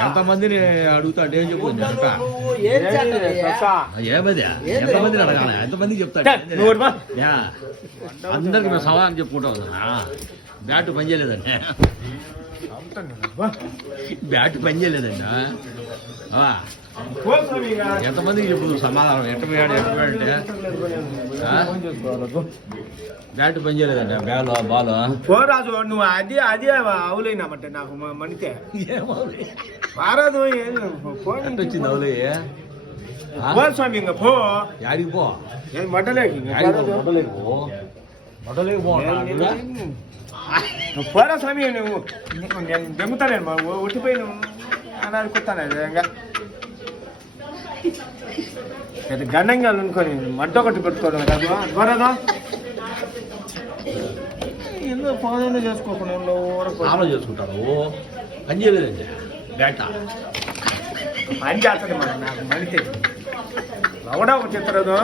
ఎంతమందిని అడుగుతాడు ఏం చెప్పు ఏమది ఎంతమందిని అడగాలి ఎంతమందికి చెప్తాడు అందరికి మేము సమాధానం చెప్పుకుంటాం బ్యాట్ పని చేయలేదండి బ్యాట్ పని చేయలేదండి ఎంతమందికి చెప్పు సమాధానం ఎట్ట అంటే బ్యాట్ పని చేయలేదండి బాల్ పోరాదు నువ్వు అదే అవులైనామంటే నాకు మనితే పారాదు వచ్చింది అవులే స్వామి ఇంకా పో యాడికి పో మటలేకి మొదలేకి పోరా స్వామి నువ్వు నేను దెంగుతాను ఉట్టిపోయి నువ్వు అనాలి కొత్తాను ఇంకా గండంగా అనుకొని మడ్డ ఒకటి పెట్టుకోవడం కదా ఎందుకు ఫోన్ చేసుకోకుండా ఆలో చేసుకుంటారు పని చేయలేదండి బ్యాట పని చేస్తుంది మన నాకు మనితే ఎవడా ఒక చిత్రదు